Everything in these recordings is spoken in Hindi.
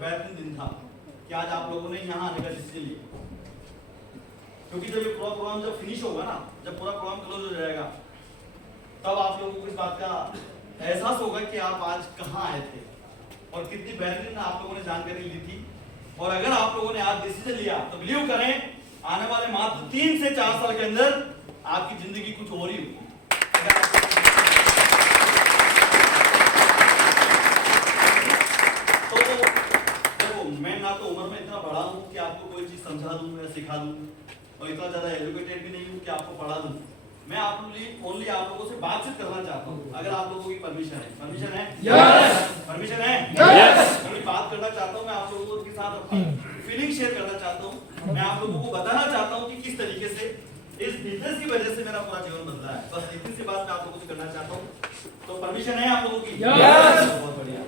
बेहतरीन दिन था कि आज आप लोगों ने यहाँ आने का डिसीजन लिया, क्योंकि जब ये पूरा प्रोग्राम जब फिनिश होगा ना, जब पूरा प्रोग्राम क्लोज हो जाएगा, तब आप लोगों को इस बात का एहसास होगा कि आप आज कहाँ आए थे और कितनी बेहतरीन आप लोगों ने जानकारी ली थी। और अगर आप लोगों ने आज डिसीजन लिया तो बिलीव करें, आने वाले मात्र 3 से 4 साल के अंदर आपकी जिंदगी कुछ और ही होगी। तो मैं ना तो उम्र में इतना बड़ा हूँ कि आपको कोई चीज समझा दूं या सिखा दूं, और इतना ज्यादा एजुकेटेड भी नहीं हूँ कि आपको पढ़ा दूं। मैं ओनली आप लोगों से बातचीत करना चाहता हूँ, अगर आप लोगों की परमिशन है। परमिशन है? यस। परमिशन है? यस। मैं बात करना चाहता हूँ, मैं आप लोगों के साथ अपनी फीलिंग शेयर करना चाहता हूँ, मैं आप लोगों को बताना चाहता हूँ कि किस तरीके से इस बिजनेस की वजह से मेरा पूरा जीवन बदला है। बस इतनी सी बात मैं आप लोगों से करना चाहता हूँ। तो परमिशन है आप लोगों की? यस। बहुत बढ़िया।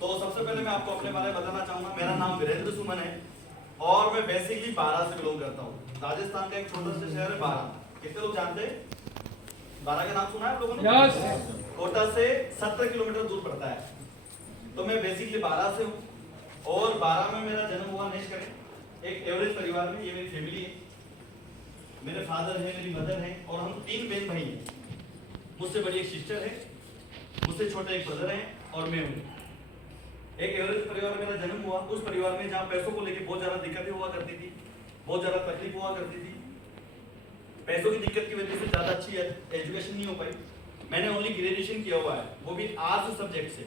तो सबसे पहले मैं आपको अपने बारे में बताना चाहूंगा। मेरा नाम वीरेंद्र सुमन है और मैं बेसिकली बारां से बिलोंग करता हूँ। राजस्थान का एक छोटा सा शहर है बारां। कितने लोग जानते हैं बारां का नाम सुना है आप लोगों ने? यस। कोटा से 17 किलोमीटर दूर पड़ता है। तो मैं बेसिकली बारां से हूँ और बारां में मेरा जन्म हुआ। नेक्स्ट करें, एक एवरेज परिवार में। ये मेरी फैमिली है, मेरे फादर है, मेरी मदर है और हम 3 बहन भाई हैं। मुझसे बड़ी एक सिस्टर है, मुझसे छोटे एक ब्रदर है और मैं हूँ। एक एवरेज परिवार में मेरा जन्म हुआ, उस परिवार में जहाँ पैसों को लेकर बहुत ज्यादा दिक्कतें हुआ करती थी, बहुत ज्यादा तकलीफ हुआ करती थी। पैसों की दिक्कत की वजह से ज्यादा अच्छी एजुकेशन नहीं हो पाई। मैंने ओनली ग्रेजुएशन किया हुआ है, वो भी आर्ट्स सब्जेक्ट से।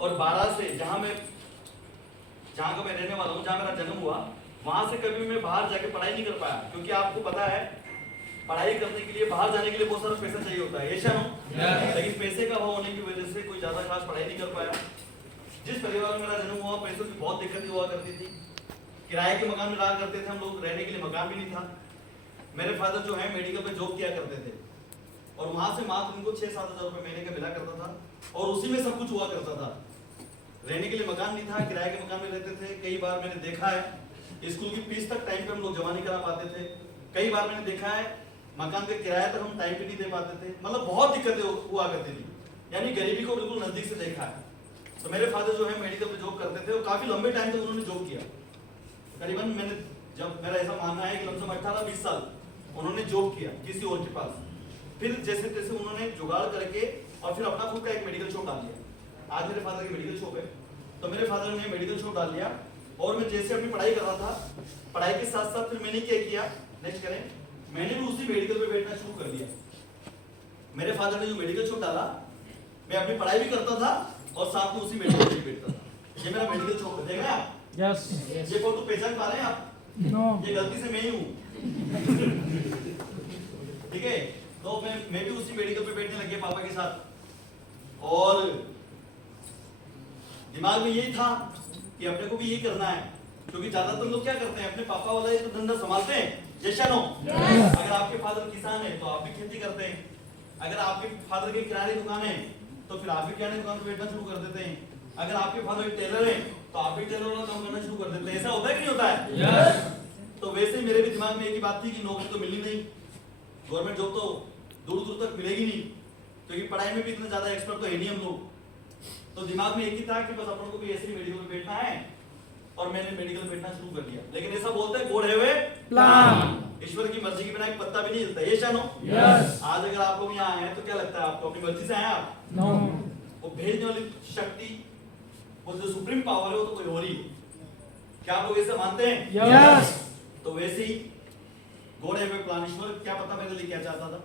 और 12 से जहाँ का मैं रहने वाला हूँ, जहाँ मेरा जन्म हुआ, वहां से कभी मैं बाहर जाके पढ़ाई नहीं कर पाया, क्योंकि आपको पता है पढ़ाई करने के लिए बाहर जाने के लिए बहुत सारा पैसा चाहिए होता है, ऐसा ना? लेकिन पैसे का अभाव होने की वजह से कोई ज्यादा खास पढ़ाई नहीं कर पाया। जिस परिवार में मेरा जन्म हुआ, पैसों की बहुत दिक्कत हुआ करती थी। किराए के मकान में रहा करते थे हम लोग, रहने के लिए मकान भी नहीं था। मेरे फादर जो है मेडिकल पे जॉब किया करते थे और वहां से मात्र उनको 6-7 हजार रुपए महीने का मिला करता था और उसी में सब कुछ हुआ करता था। रहने के लिए मकान नहीं था, किराए के मकान में रहते थे। कई बार मैंने देखा है स्कूल की फीस तक टाइम पे हम लोग जमा नहीं करा पाते थे। कई बार मैंने देखा है मकान का किराया तक हम टाइम पे नहीं दे पाते थे। मतलब बहुत दिक्कतें हुआ करती थी, यानी गरीबी को बिल्कुल नजदीक से देखा है। तो मेरे फादर जो है मेडिकल पे जॉब करते थे और काफी लंबे टाइम तक उन्होंने जॉब किया। करीबन जब मेरा ऐसा मानना है कि लमसम 18-20 साल उन्होंने जॉब किया किसी और के पास। फिर जैसे तैसे उन्होंने जुगाड़ करके और फिर अपना खुद का एक मेडिकल शॉप डाल दिया। आज मेरे फादर की मेडिकल शॉप है। तो मेरे फादर ने मेडिकल शॉप डाल दिया और मैं जैसे अपनी पढ़ाई कर रहा था, पढ़ाई के साथ साथ फिर मैंने क्या किया, नेक्स्ट करें, मैंने भी उसी मेडिकल पे बैठना शुरू कर दिया। मेरे फादर ने जो मेडिकल शॉप डाला, मैं अपनी पढ़ाई भी करता था और साथ में उसी मेडिकल पे बैठता था। ये मेरा मेडिकल शॉप है, देख रहे हैं आप? यस। ये फोटो पहचान पा रहे हैं आप? नो। ये गलती से मैं ही हूँ। ठीक है, तो मैं भी उसी मेडिकल पे बैठने लग गया पापा के साथ। और दिमाग में यही था कि अपने को भी यही करना है, क्योंकि ज्यादातर लोग क्या करते हैं, अपने पापा वाला एक धंधा संभालते हैं। जैसा नो, अगर आपके फादर किसान है तो आप भी खेती करते हैं। अगर आपके फादर की किराने दुकान है तो फिर आप भी किराने दुकान पे बैठना शुरू कर देते हैं। अगर आपके फादर टेलर है तो आप भी टेलर वाला काम करना शुरू कर देते हैं। ऐसा होता है कि नहीं होता है? yes. तो वैसे ही मेरे भी दिमाग में एक ही बात थी कि नौकरी तो मिलनी नहीं, गवर्नमेंट जॉब तो दूर दूर तक मिलेगी नहीं, क्योंकि पढ़ाई में भी इतना ज्यादा एक्सपर्ट तो है नहीं हम लोग। तो दिमाग में एक ही था कि बस अपन को भी ऐसे ही मेडिकल में बैठना है और मैंने मेडिकल बैठना शुरू कर दिया। लेकिन ऐसा बोलते हैं गॉड हैव ए प्लान, ईश्वर की मर्जी के बिना एक पत्ता भी नहीं हिलता। ये शानो? यस। आज अगर आप लोग यहाँ आए हैं तो क्या लगता है आपको अपनी मर्जी से आए आप? नो। वो भेजने वाली शक्ति, वो जो सुप्रीम पावर है वो तो कोई और ही। क्या आप लोग ऐसे मानते हैं? यस। तो वैसे ही गॉड हैव ए प्लान, ईश्वर क्या पता मेरे लिए क्या चाहता था।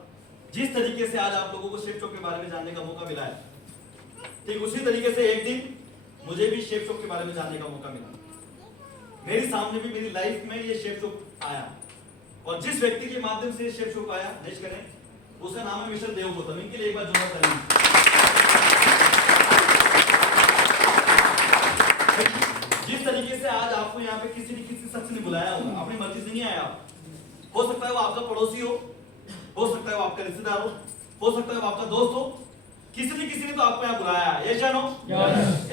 जिस तरीके से आज आप लोगों को शेफ चौक के बारे में जानने का मौका मिला है, ठीक उसी तरीके से एक दिन मुझे भी शेफ चौक के बारे में जानने का मौका मिला। मेरे सामने भी मेरी लाइफ में ये शेफ चौक आया और जिस व्यक्ति के माध्यम से ये शेफ चौक आया, नेक्स्ट करें, उसका नाम है मिस्टर देव गौतम। इनके लिए एक बार जोरदार ताली। जिस तरीके से आज आपको यहाँ पे किसी शख्स ने बुलाया होगा, अपनी मर्जी से नहीं आया आप। हो सकता है वो आपका पड़ोसी हो सकता है वो आपका रिश्तेदार हो सकता है वो आपका दोस्त हो, किसी ने तो आपको यहाँ बुलाया है। ये जानो?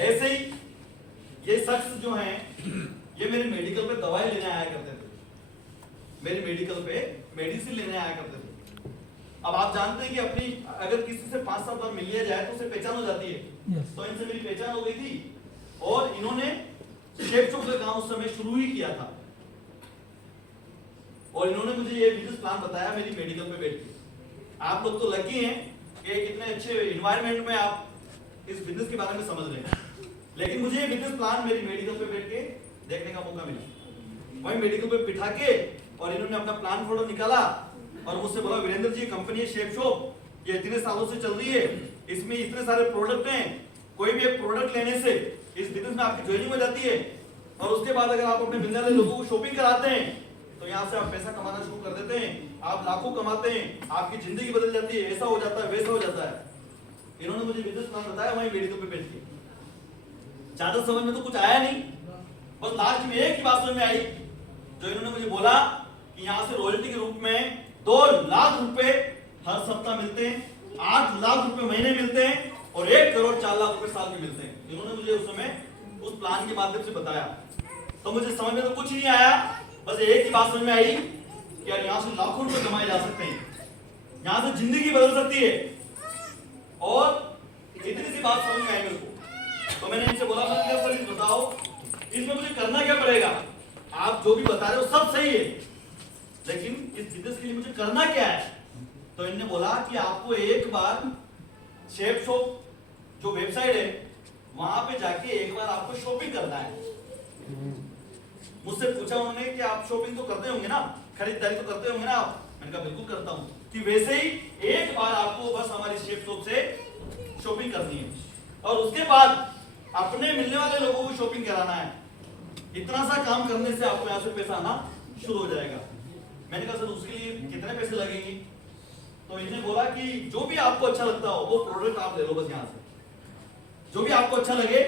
ऐसे ही ये शख्स जो है ये मेरे मेडिकल पे दवाई लेने आया करते थे, मेरे मेडिकल पे मेडिसिन लेने आया करते थे। अब आप जानते हैं कि अपनी अगर किसी से 5-7 बार मिल लिया जाए तो उसे पहचान हो जाती है। तो इनसे मेरी पहचान हो गई थी और इन्होंने शेप शॉप का काम उस समय शुरू ही किया था और इन्होंने मुझे ये बिजनेस प्लान बताया मेरी मेडिकल पे बैठ के। आप लोग तो लकी हैं कि कितने अच्छे इन्वायरमेंट में आप इस बिजनेस के बारे में समझ रहे हैं, लेकिन मुझे ये बिजनेस प्लान मेरी मेडिकल पे बैठ के देखने का मौका मिला। वही मेडिकल पे बिठा के और इन्होंने अपना प्लान फोटो निकाला और मुझसे बोला वीरेंद्र जी कंपनी है शेप शॉप, ये इतने सालों से चल रही है, इसमें इतने सारे प्रोडक्ट हैं, कोई भी एक प्रोडक्ट लेने से इस बिजनेस में आपकी ज्वाइनिंग हो जाती है और उसके बाद अगर आप अपने मिलने वाले लोगों को शॉपिंग कराते हैं तो यहाँ से आप पैसा कमाना शुरू कर देते हैं, आप लाखों कमाते हैं, आपकी जिंदगी बदल जाती है, ऐसा हो जाता है वैसा हो जाता है। इन्होंने मुझे बिजनेस प्लान बताया वहीं मेडिकल पे बैठ के। ज्यादा समझ में तो कुछ आया नहीं, बस लास्ट में एक ही बात समझ में आई जो इन्होंने मुझे बोला कि यहाँ से रॉयल्टी के रूप में 2 लाख रुपए हर सप्ताह मिलते हैं, 8 लाख रुपए महीने मिलते हैं और 1 करोड़ 4 लाख रुपए साल में मिलते हैं। इन्होंने मुझे उस समय उस प्लान के माध्यम से बताया तो मुझे समझ में तो कुछ नहीं आया, बस एक ही बात समझ में आई कि यार यहाँ से लाखों रुपए कमाए जा सकते हैं, यहाँ से जिंदगी बदल सकती है और इतनी सी बात समझ में आई मेरे को। तो मैंने इनसे बोला सर बताओ इसमें मुझे करना क्या पड़ेगा, आप जो भी बता रहे हो सब सही है लेकिन इस बिजनेस के लिए मुझे करना क्या है। तो इन्होंने बोला कि आपको एक बार शेप शॉप जो वेबसाइट है वहां पे जाके एक बार आपको शॉपिंग करना है। मुझसे पूछा उन्होंने कि आप शॉपिंग तो करते होंगे ना, खरीदारी तो करते होंगे ना आप, मैंने कहा बिल्कुल करता हूं। कि वैसे ही एक बार आपको बस हमारी शेप शॉप से शॉपिंग करनी है और उसके बाद अपने मिलने वाले लोगों को शॉपिंग कराना है। इतना सा काम करने से आपको यहाँ से पैसा आना शुरू हो जाएगा। मैंने कहा सर उसके लिए कितने पैसे लगेंगे? तो इन्होंने बोला कि जो भी आपको अच्छा लगता हो वो प्रोडक्ट आप ले लो, बस यहाँ से जो भी आपको अच्छा लगे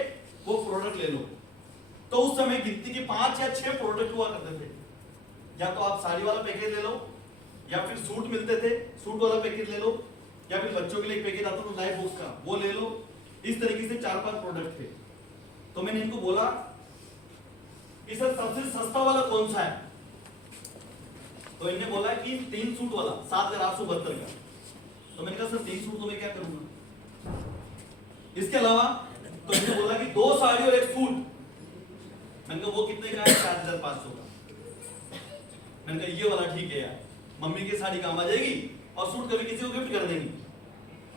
वो प्रोडक्ट ले लो। तो उस समय गिनती के 5 या 6 प्रोडक्ट हुआ करते थे, या तो आप साड़ी वाला पैकेज ले लो या फिर सूट मिलते थे सूट वाला पैकेज ले लो या फिर बच्चों के लिए एक पैकेज आता था लाइफ बॉक्स का वो ले लो। इस तरीके से 4-5 प्रोडक्ट थे। तो मैंने इनको बोला कि सर सबसे सस्ता वाला कौन सा है? तो इन्होंने बोला कि 3 सूट वाला 7,872 का। तो मैंने कहा सर 3 सूट तो मैं क्या करूंगा, इसके अलावा तो इन्होंने बोला कि 2 साड़ी और 1 सूट। मैंने कहा वो कितने का है? 4,500 का। मैंने कहा ये वाला ठीक है यार, मम्मी की साड़ी काम आ जाएगी और सूट कभी किसी को गिफ्ट कर देंगे,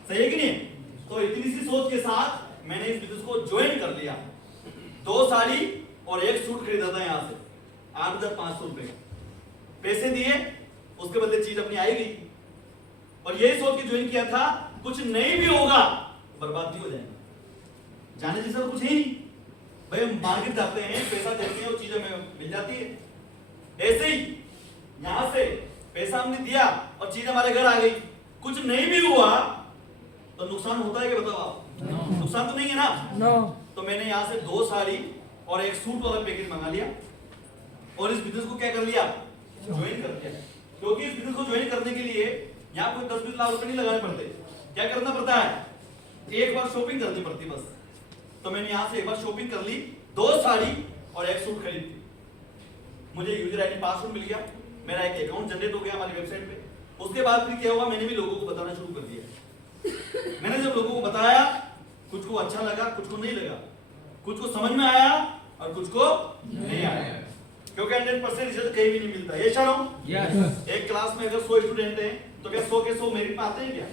सही है कि नहीं? तो इतनी सी सोच के साथ मैंने इस बिजनेस को ज्वाइन कर लिया। 2 साड़ी और 1 सूट खरीदा था यहाँ से 8,500 रुपए का, पैसे दिए उसके बदले चीज अपनी आएगी और यही सोच के ज्वाइन किया था कुछ नहीं भी होगा बर्बाद भी हो जाएगा, जाने जैसा कुछ ही नहीं भाई। हम मार्केट जाते हैं पैसा देते हैं और चीजें हमें मिल जाती है। ऐसे ही यहां से पैसा हमने दिया और चीज हमारे घर आ गई, कुछ नहीं भी हुआ तो नुकसान होता है क्या बताओ आप? नुकसान तो नहीं है ना। तो मैंने यहाँ से 2 साड़ी और 1 सूट वाला पैकेज मंगा लिया और इस बिजनेस को क्या कर लिया, ज्वाइन कर लिया। क्योंकि इस बिजनेस को ज्वाइन करने के लिए यहाँ कोई 10-20 लाख रुपए नहीं लगाने पड़ते, क्या करना पड़ता है, एक बार शॉपिंग करनी पड़ती बस। तो मैंने यहाँ से एक बार शॉपिंग कर ली, 2 साड़ी और 1 सूट खरीद ली। मुझे यूजर आईडी पासवर्ड मिल गया, मेरा एक अकाउंट जनरेट हो गया हमारी वेबसाइट पे। उसके बाद फिर क्या हुआ, मैंने भी लोगों को बताना शुरू कर दिया। मैंने जब लोगों को बताया कुछ को अच्छा लगा कुछ को नहीं लगा, कुछ को समझ में आया और कुछ को नहीं आया, क्योंकि 100% रिजल्ट कहीं भी नहीं मिलता। ये शानो एक क्लास में अगर 100 स्टूडेंट हैं तो क्या 100 के 100 मेरिट में आते हैं क्या?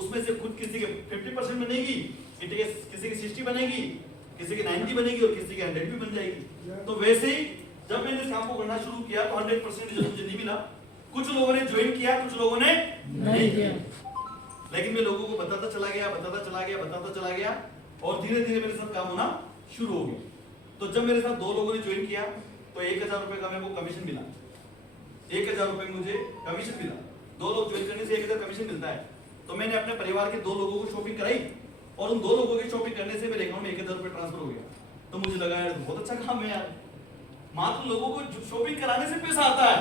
उसमें से खुद किसी के 50% बनेगी, किसी की 60 बनेगी, किसी की 90 बनेगी और किसी की 100 भी बन जाएगी। तो वैसे ही जब मैंने इस काम को करना शुरू किया तो 100% रिजल्ट मुझे नहीं मिला। कुछ लोगों ने ज्वाइन किया कुछ लोगों ने नहीं किया, लेकिन मैं लोगों को बताता चला गया और धीरे धीरे मेरे साथ काम होना शुरू हो गया। तो जब मेरे साथ 2 लोगों ने ज्वाइन किया तो 1,000 रुपए का मेरे को कमीशन मिला, 1,000 रुपए मुझे कमीशन मिला। 2 लोग ज्वाइन करने से 1,000 कमीशन मिलता है। तो मैंने अपने परिवार के 2 लोगों को शॉपिंग कराई और उन 2 लोगों की शॉपिंग करने से मेरे अकाउंट में 1,000 रुपए ट्रांसफर हो गया। तो मुझे लगा यार बहुत अच्छा काम है यार, मात्र लोगों को शॉपिंग कराने से पैसा आता है,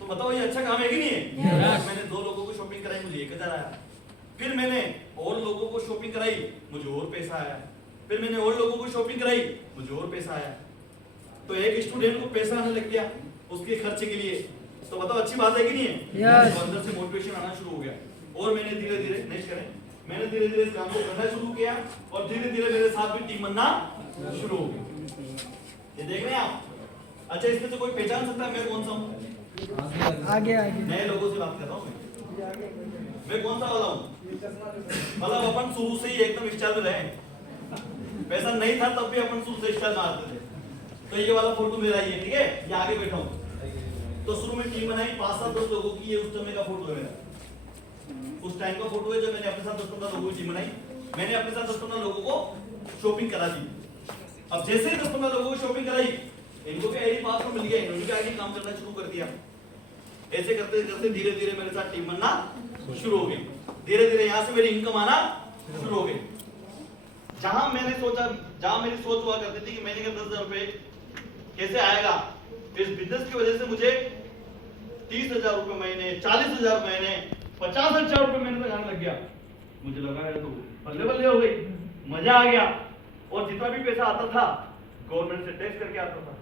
तो बताओ ये अच्छा काम है कि नहीं है? मैंने 2 लोगों को शॉपिंग कराई, मुझे 1,000 आया। फिर मैंने और लोगों को शॉपिंग कराई, मुझे और पैसा आया। फिर मैंने और लोगों को शॉपिंग कराई, मुझे और पैसा आया। तो एक स्टूडेंट को पैसा आने लग गया उसके खर्चे के लिए, तो बताओ अच्छी बात है कि नहीं है? तो अंदर से मोटिवेशन आना शुरू हो गया और मैंने धीरे धीरे नेक्स्ट करें मैंने धीरे धीरे इस काम को करना शुरू किया और धीरे धीरे मेरे साथ भी टीम बनना शुरू हो गई। अच्छा, इसमें से कोई पहचान सकता है मैं कौन सा हूँ? आगे आगे नए लोगों से बात कर रहा हूँ मैं कौन सा वाला हूँ? मतलब अपन शुरू से ही एकदम स्टाइल में रहे, पैसा नहीं था तब भी अपन शुरू से स्टाइल में आते थे। तो ये वाला फोटो मेरा ही है, ठीक है, ये आगे बैठा हूँ। तो शुरू में टीम बनाई 5-7-10 लोगों की, ये उस समय का फोटो है मेरा, उस टाइम का फोटो है जब मैंने अपने साथ 10-15 लोगों की टीम बनाई। मैंने अपने साथ 10-15 लोगों को शॉपिंग करा दी। अब जैसे ही 10-15 लोगों को शॉपिंग कराई, इनको भी आईडी पासवर्ड मिल गया, इन्होंने भी आईडी काम करना शुरू कर दिया। ऐसे करते करते धीरे धीरे मेरे साथ टीम बनना शुरू हो गई। धीरे धीरे यहाँ से मेरी इनकम आना शुरू हो गई। जहां मैंने सोचा, जहां मेरी सोच हुआ करती थी कि महीने के 10,000 रुपए कैसे आएगा, इस बिजनेस की वजह से मुझे 30,000 रुपए महीने, 40,000 महीने, 50,000 रुपए महीने तक आने लग गया। मुझे लगा यार तो बल्ले बल्ले हो गई, मजा आ गया। और जितना भी पैसा आता था गवर्नमेंट से टैक्स करके आता था,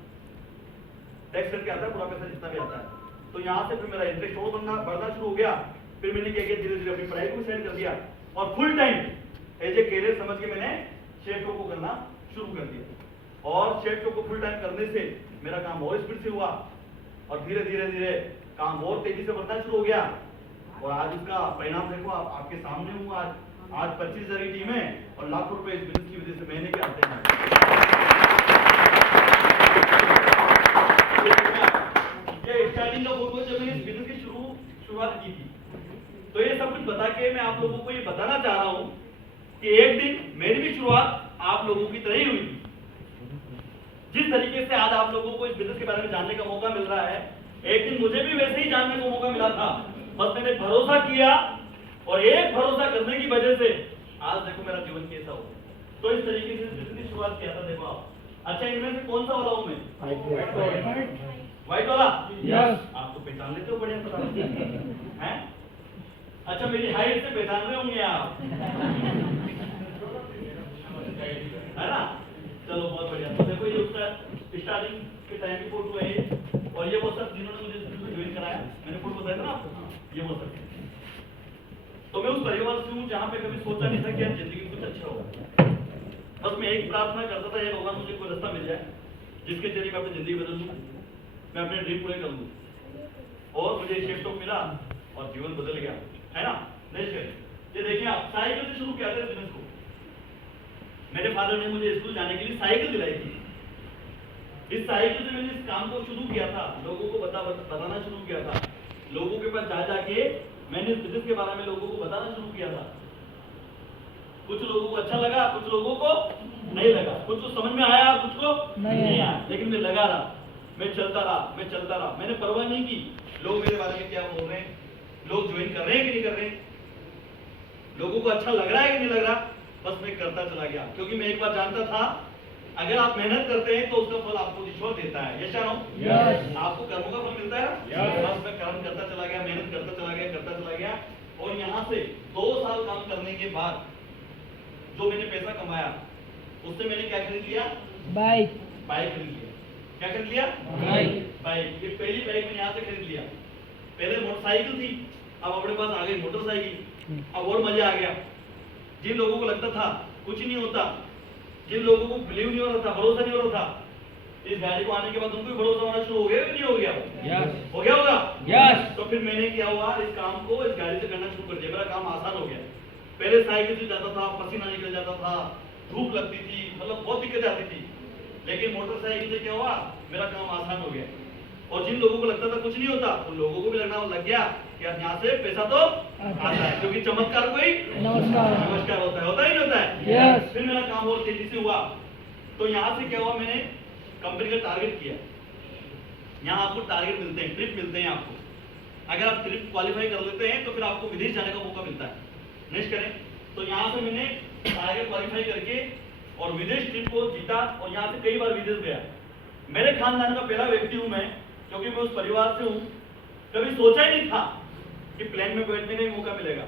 टैक्स करके आता है पूरा पैसा जितना भी आता है। तो यहाँ से फिर मेरा इंटरेस्ट और बढ़ना शुरू हो गया। फिर मैंने क्या किया, धीरे धीरे अपनी पढ़ाई को सेट कर दिया और full time as a career समझ के मैंने शेफ शो को करना शुरू कर दिया। और शेफ शो को फुल टाइम करने से मेरा काम और स्पीड से हुआ और धीरे धीरे धीरे काम और तेजी से बढ़ना शुरू हो गया। और आज इसका परिणाम देखो, आप आपके सामने हूँ। आज 25,000 की टीम है और लाखों रुपए इस बिजनेस की वजह से महीने के आते हैं। ये स्टार्टिंग का फोटो जब मैंने इस बिजनेस की शुरुआत की थी। तो ये सब कुछ बता के मैं आप लोगों को ये बताना चाह रहा हूँ कि एक दिन मेरी भी शुरुआत आप लोगों की तरह ही हुई थी। जिस तरीके से आज आप लोगों को इस बिजनेस के बारे में जानने का मौका मिल रहा है, एक दिन मुझे भी वैसे ही जानने को मौका मिला था। बस मैंने भरोसा किया और एक भरोसा करने की वजह से आज देखो मेरा जीवन कैसा हो। तो इस तरीके से बिजनेस की शुरुआत किया था। देखो आप, अच्छा इनमें से कौन सा वाला हूँ मैं? व्हाइट वाला? यस। आप तो पहचान लेते हो बढ़िया पता है। अच्छा मेरी हाइट से पहचान रहे होंगे आप, है ना? चलो बहुत बढ़िया। तो देखो ये उसका स्टार्टिंग के टाइम की फोटो है ये, और ये वो सब जिन्होंने मुझे ज्वाइन कराया, मैंने फोटो बताया था ना आपको, ये वो सब। तो मैं उस परिवार से हूँ जहाँ पे कभी सोचा नहीं था कि यार जिंदगी में कुछ अच्छा होगा। बस मैं एक प्रार्थना करता था, ये भगवान मुझे कोई रास्ता मिल जाए जिसके जरिए मैं अपनी जिंदगी बदल दूं, मैं अपने ड्रीम पूरे कर लूं। और मुझे शेफ टॉक मिला और जीवन बदल गया, है ना? नहीं ये देखिए आप, साइकिल से शुरू किया था बिजनेस को। मेरे फादर ने मुझे स्कूल जाने के लिए साइकिल दिलाई थी। इस साइकिल से मैंने इस काम को शुरू किया था, लोगों को बताना शुरू किया था। लोगों के पास जा जाके मैंने इस बिजनेस के बारे में लोगों को बताना शुरू किया था। कुछ लोगों को अच्छा लगा, कुछ लोगों को नहीं लगा, कुछ को समझ में आया, कुछ को नहीं आया, लेकिन मैं लगा रहा, मैं चलता रहा। मैंने परवाह नहीं की लोग मेरे बारे में क्या बोल रहे हैं, लोग ज्वाइन कर रहे हैं कि नहीं कर रहे हैं, लोगों को अच्छा लग रहा है कि नहीं लग रहा। बस मैं करता चला गया, क्योंकि मैं एक बार जानता था अगर आप मेहनत करते हैं तो उसका फल आपको ईश्वर देता है। यस या नो? यस। आपको कर्मों का फल मिलता है। बस मैं कर्म करता चला गया, मेहनत करता चला गया। और यहाँ से 2 साल काम करने के बाद जो मैंने पैसा कमाया उससे मैंने क्या खरीद लिया? बाइक खरीद लिया। क्या खरीद लिया? बाइक। ये पहली बाइक मैंने यहाँ से खरीद लिया। पहले मोटरसाइकिल थी, अब अपने पास आ गई मोटरसाइकिल। अब और मजा आ गया। जिन लोगों को लगता था कुछ नहीं होता, जिन लोगों को बिलीव नहीं हो रहा था, भरोसा नहीं हो रहा था, इस गाड़ी को आने के बाद उनको भी भरोसा होना शुरू हो गया कि नहीं हो गया? यस। हो गया होगा? यस। तो फिर मैंने क्या हुआ, इस काम को इस गाड़ी से करना शुरू कर दिया। मेरा काम आसान हो गया। पहले साइकिल से जाता था, पसीना निकल जाता था, धूप लगती थी, मतलब बहुत दिक्कत आती थी। लेकिन मोटरसाइकिल से क्या हुआ, मेरा काम आसान हो गया। और जिन लोगों को लगता था कुछ नहीं होता, उन लोगों को भी लगना लग गया कि यार यहाँ से पैसा तो आता है, क्योंकि चमत्कार कोई नमस्कार होता है ही होता है। yes. फिर मेरा काम और तेजी से हुआ। तो यहाँ से क्या हुआ, मैंने कंपनी का टारगेट किया। यहाँ आपको टारगेट मिलते हैं, ट्रिप मिलते हैं आपको। अगर आप ट्रिप क्वालिफाई कर लेते हैं तो फिर आपको विदेश जाने का मौका मिलता है। नेक्स्ट करें तो यहाँ से मैंने टारगेट क्वालिफाई करके और विदेश ट्रिप को जीता और यहाँ से कई बार विदेश गया। मेरे खानदान का पहला व्यक्ति हूँ मैं, क्योंकि मैं उस परिवार से हूँ। कभी सोचा ही नहीं था कि प्लेन में बैठने का ही मौका मिलेगा।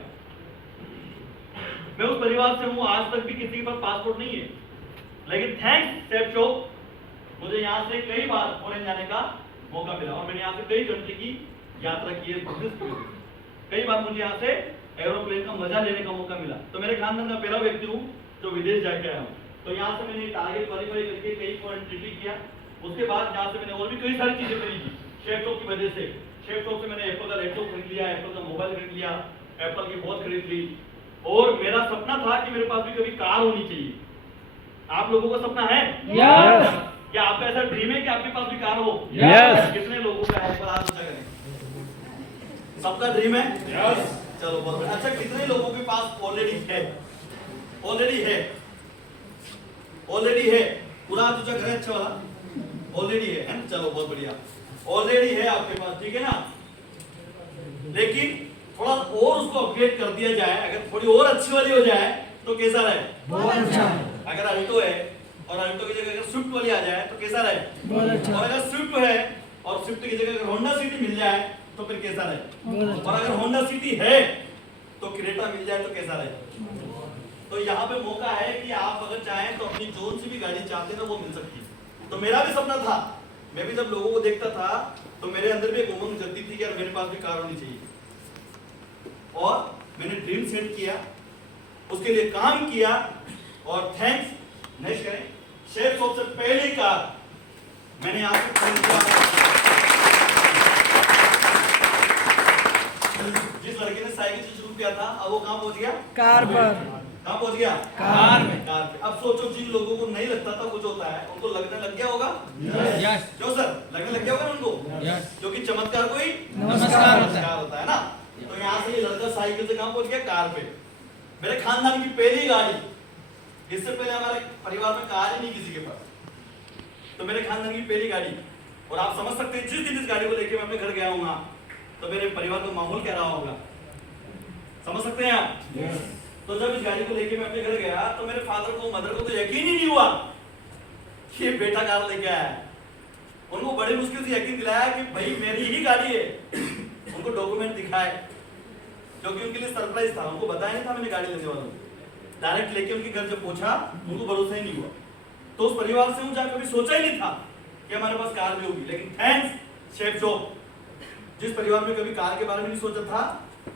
मैं उस परिवार से हूँ, आज तक भी किसी के पास पासपोर्ट नहीं है, लेकिन थैंक्स शेफ शो मुझे यहाँ से कई बार फॉरेन जाने का मौका मिला और मैंने यहाँ से कई कंट्री की यात्रा की है बिजनेस की वजह से। कई बार मुझे यहाँ से एरोप्लेन का मजा लेने का मौका मिला। तो मेरे खानदान का पहला व्यक्ति हूँ जो विदेश जाके आया हूँ। तो यहाँ से मैंने टारगेट क्वालिफाई करके कई फॉरेन ट्रिप किया उसके बाद यहाँ से मैंने और भी कई सारी चीजें खरीदी शेफ शॉप की वजह से। शेफ शॉप से मैंने एप्पल का लैपटॉप खरीद लिया, एप्पल का मोबाइल खरीद लिया, एप्पल की वॉच खरीद ली। और मेरा सपना था कि मेरे पास भी कभी कार होनी चाहिए। आप लोगों का सपना है? यस। क्या आपका ऐसा ड्रीम है कि आपके पास भी कार हो? यस। कितने लोगों का है? पर हाथ ऊंचा करें। सबका ड्रीम है? यस। चलो बहुत बढ़िया। अच्छा, कितने लोगों के पास ऑलरेडी है? ऑलरेडी है, ऑलरेडी है। पूरा हाथ ऊंचा करें, अच्छा वाला। ऑलरेडी है ना? चलो बहुत बढ़िया, ऑलरेडी है आपके पास, ठीक है ना? लेकिन थोड़ा और उसको अपग्रेड कर दिया जाए, अगर थोड़ी और अच्छी वाली हो जाए तो कैसा रहे? बहुत अच्छा। अगर अल्टो है और अल्टो की जगह अगर स्विफ्ट वाली आ जाए तो कैसा रहे? बहुत अच्छा। और अगर स्विफ्ट है और स्विफ्ट की जगह अगर होंडा सिटी मिल जाए तो फिर कैसा रहे? बहुत अच्छा। और अगर होंडा सिटी है तो क्रेटा मिल जाए तो कैसा रहे? तो यहाँ पे मौका है कि आप अगर चाहें तो अपनी जोन से भी गाड़ी चाहते ना वो मिल सकती है। तो मेरा भी सपना था, मैं भी जब लोगों को देखता था तो मेरे अंदर भी एक उमंग जगती थी कि यार मेरे पास भी कार होनी चाहिए। और मैंने ड्रीम सेट किया, उसके लिए काम किया और थैंक्स नेक्स्ट करें शेफ शॉप से पहली कार मैंने आपको खरीद दिया। जिस लड़के ने साइकिल से शुरू किया था अब वो कहां पहुंच गया? कार पर। कहां पहुंच गया? कार में। कार पे। अब सोचो जिन लोगों को नहीं लगता था कुछ होता है उनको लगने लग गया होगा? यस। क्यों सर लगने लग गया होगा ना उनको? यस। क्योंकि चमत्कार कोई नमस्कार होता है ना। तो यहाँ से ये लड़का साइकिल से कहां पहुंच गया? कार पे। मेरे खानदान की पहली गाड़ी, इससे पहले हमारे परिवार में कार ही नहीं किसी के पास, तो मेरे खानदान की पहली गाड़ी। और आप समझ सकते हैं जिस दिन इस गाड़ी को लेके मैं अपने घर गया हूँ तो मेरे परिवार का माहौल क्या रहा होगा, समझ सकते हैं आप? तो जब इस गाड़ी को लेके मैं अपने घर गया तो मेरे फादर को मदर को तो यकीन ही नहीं हुआ कि ये बेटा कार लेके आया है। उनको बड़ी मुश्किल से यकीन दिलाया कि भाई मेरी ही गाड़ी है। उनको डॉक्यूमेंट दिखाए, क्योंकि उनके लिए सरप्राइज था, उनको बताया नहीं था मैंने गाड़ी लेने वाला हूं। डायरेक्ट लेके उनके घर जब पहुंचा उनको भरोसा ही नहीं हुआ। तो उस परिवार से मुझे कभी सोचा ही नहीं था कि हमारे पास कार भी होगी। लेकिन थैंक्स शेफ शॉप, जिस परिवार में कभी कार के बारे में नहीं सोचा था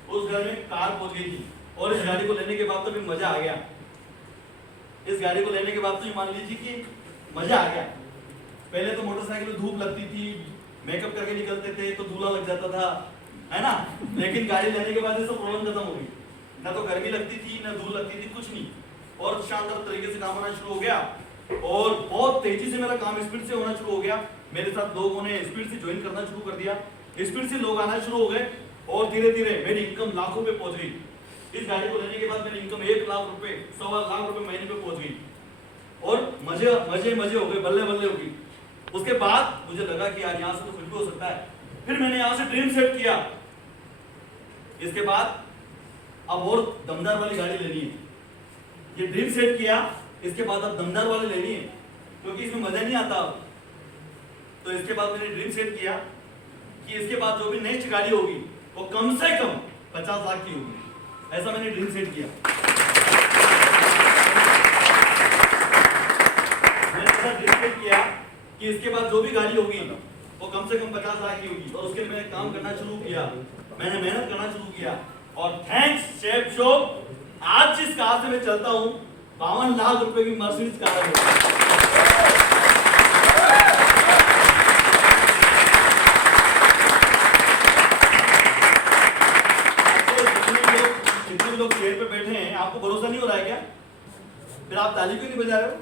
उस घर में कार पहुंच गई थी। और इस गाड़ी को लेने के बाद तो भी मजा आ गया। इस गाड़ी को लेने के बाद तो ये मान लीजिए कि मजा आ गया। पहले तो मोटरसाइकिल में धूप लगती थी, मेकअप करके निकलते थे तो धूला लग जाता था, है ना? लेकिन गाड़ी लेने के बाद ये सब प्रॉब्लम खत्म हो गई। ना तो गर्मी लगती थी ना धूल लगती थी, कुछ नहीं। और शानदार तरीके से काम होना शुरू हो गया और बहुत तेजी से मेरा काम स्पीड से होना शुरू हो गया। मेरे साथ लोगों ने स्पीड से ज्वाइन करना शुरू कर दिया, स्पीड से लोग आना शुरू हो गए और धीरे धीरे मेरी इनकम लाखों पे पहुंच गई। इस गाड़ी को लेने के बाद मेरी इनकम 1 लाख रुपए 1.25 लाख रुपए महीने पे पहुंच गई और मजे मजे मजे हो गए, बल्ले बल्ले हो गई। उसके बाद मुझे लगा कि यार यहाँ से तो कुछ भी हो सकता है। फिर मैंने यहाँ से ड्रीम सेट किया, इसके बाद अब और दमदार वाली गाड़ी लेनी है। ये ड्रीम सेट किया, इसके बाद अब दमदार वाली लेनी है क्योंकि इसमें मजा नहीं आता अब। तो इसके बाद मैंने ड्रीम सेट किया कि इसके बाद जो भी नेक्स्ट गाड़ी होगी वो कम से कम 50 लाख की होगी। ऐसा मैंने ड्रीम सेट किया। मैंने ऐसा ड्रीम सेट किया कि इसके बाद जो भी गाड़ी होगी वो कम से कम 50 लाख की होगी। और उसके लिए मैंने काम करना शुरू किया, मैंने मेहनत करना शुरू किया और थैंक्स शेफ शॉप, आज जिस कार से मैं चलता हूँ 52 लाख रुपए की मर्सिडीज कार है। जितने लोग चेयर पे बैठे हैं आपको भरोसा नहीं हो रहा है क्या? फिर आप ताली क्यों नहीं बजा रहे हो?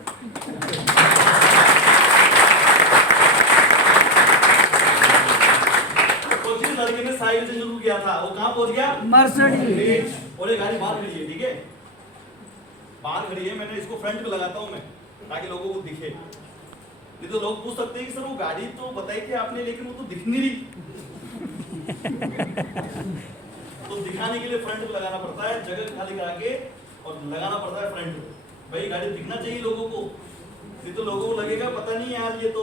तो जिस लड़के ने साइकिल से शुरू किया था वो कहां पहुंच गया? मर्सिडीज। और ये गाड़ी बाहर खड़ी है, ठीक है, बाहर खड़ी है। मैंने इसको फ्रंट पे लगाता हूं मैं ताकि लोगों को दिखे। नहीं तो लोग पूछ सकते हैं कि सर वो गाड़ी तो बताई थी आपने लेकिन वो तो दिख नहीं रही। तो दिखाने के लिए फ्रंट पे लगाना पड़ता है, जगह खाली करा के और लगाना पड़ता है फ्रंट पे। भाई गाड़ी दिखना चाहिए लोगों को, नहीं तो लोगों को लगेगा पता नहीं यार ये तो